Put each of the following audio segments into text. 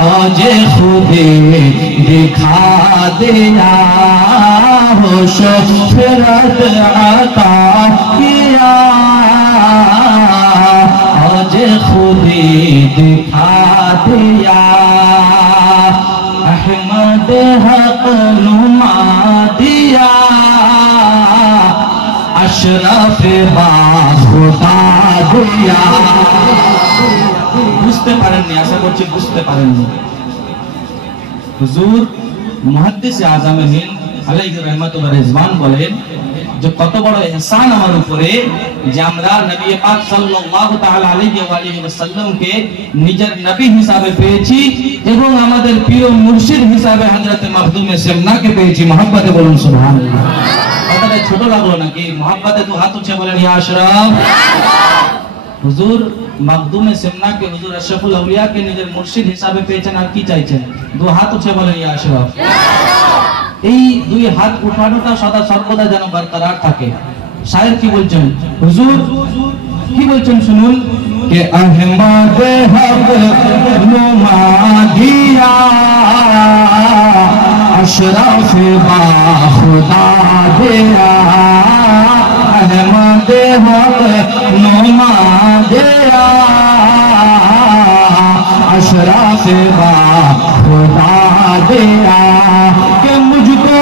मुझे खुदे दिखा दिया हो शोहरत अता किया मुझे खुदे दिखा दिया अहमद हक नुमा दिया अशरफ खुदा दिया। বুঝতে পারেননি, আশা করছি বুঝতে পারেননি। হুজুর মুহাদ্দিস আযম হিন্দ আলাইহি রাহমাতুল ওয়া রিজওয়ান বলেন যে কত বড় ইহসান আমার উপরে যে আমরা নবী পাক সাল্লাল্লাহু তাআলা আলাইহি ওয়া আলিহি ওয়াসাল্লামকে নিজের নবী হিসাবে পেয়েছি এবং আমাদের প্রিয় মুর্শিদ হিসাবে হযরত মাখদুমে সেমনাকে পেয়েছি। মহব্বতে বলুন সুবহানাল্লাহ। কথাটা ছোট লাগলো নাকি? মহব্বতে দু হাত উঠে বলেন ইয়া আশরাফ। হুজুর মাখদুমে সেমনাকে হুজুর আশরাফুল আউলিয়াকে নিজের মুর্শিদ হিসাবে পেয়েছেন, আর কি চাইছেন? দু হাত উঠে বলেন ইয়া আশরাফ। এই দুই হাত উঠানোটা সদা সর্বদা যেন বরকরার থাকে। শায়ের কি বলছেন? হুজুর কি বলছেন শুনুন। কে আহমদ হক নুমা দিয়া अशरफ खुदा दिया अहमद हक नुमा दिया अशरफ खुदा दिया कि मुझको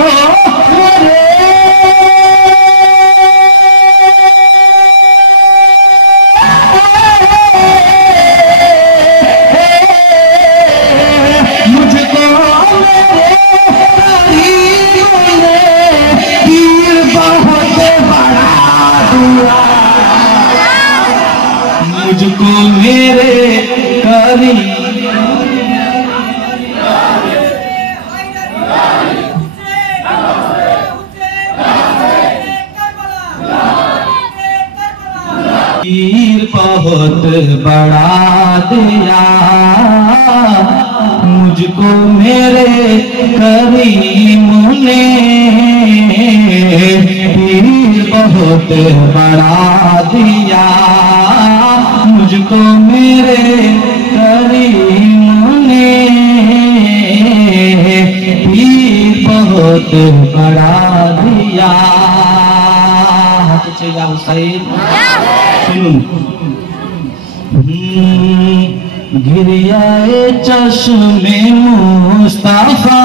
मुझको मेरे करीब पीर बहुत बड़ा दिया मुझको मेरे करीम ने पीर बहुत बड़ा दिया मुझको मेरे करीम ने पीर बहुत बड़ा दिया। हुसैन सुन गिरियाए चश्मे मुस्तफा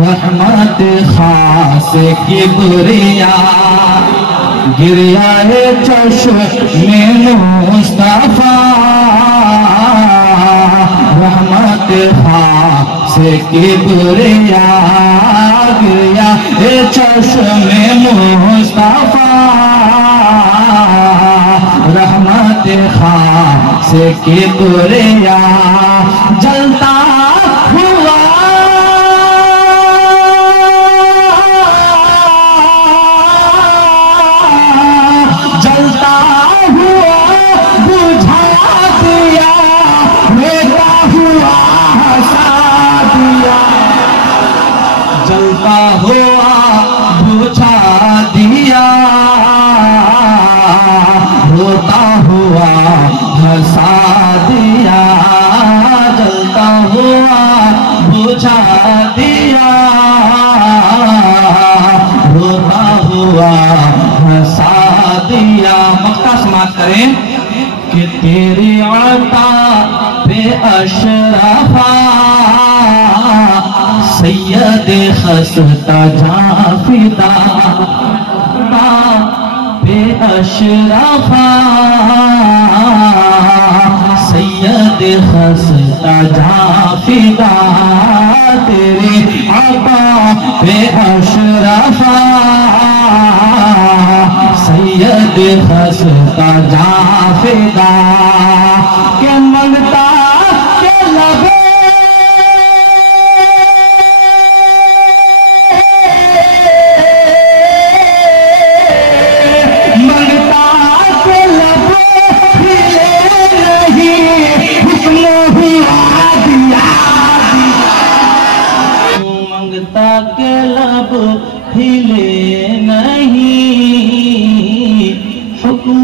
रहमत खास किबरिया गिरियाए चश्मे मुस्तफा रहमत खास किबरिया गिरियाए चश्मे मुस्तफा रहमत खास किबरिया जलता हुआ बुझा दिया रोता हुआ हंसा दिया जलता हुआ बुझा दिया रोता हुआ हंसा दिया जलता हुआ बुझा दिया रोता हुआ हंसा दिया। मक्ता समाप्त करें कि तेरी अता पे अशरफा सैयद खस्ता जाफिदा पे अशरफा सैयद खस्ता जाफिदा तेरी अता पे अशरफा सैयद खस्ता जाफिदा के मंगता के लबे मंगता के लबे खिले नहीं हुक्म हुआ दिया मंगता के लब हिले नहीं हुक्म